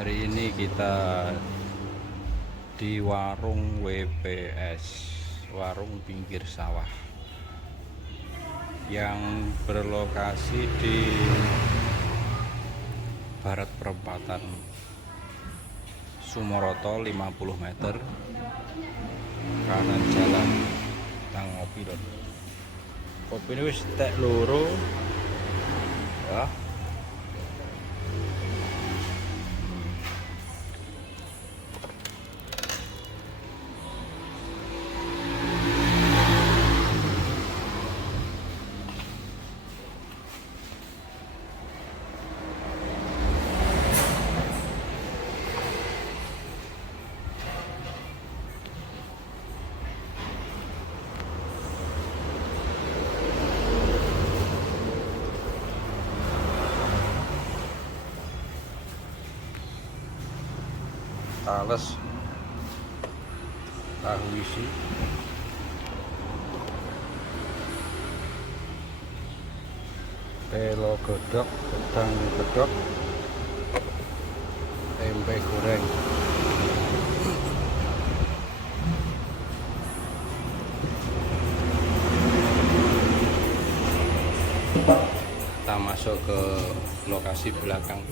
Hari ini kita di warung WPS, warung pinggir sawah, yang berlokasi di barat perempatan Sumoroto 50 meter, kanan jalan nang ngopi lho. Kopi ini wis tek loro ya. Tales, tahu isi, pelo gedok, gedang gedok, tempe goreng. Kita masuk ke lokasi belakang.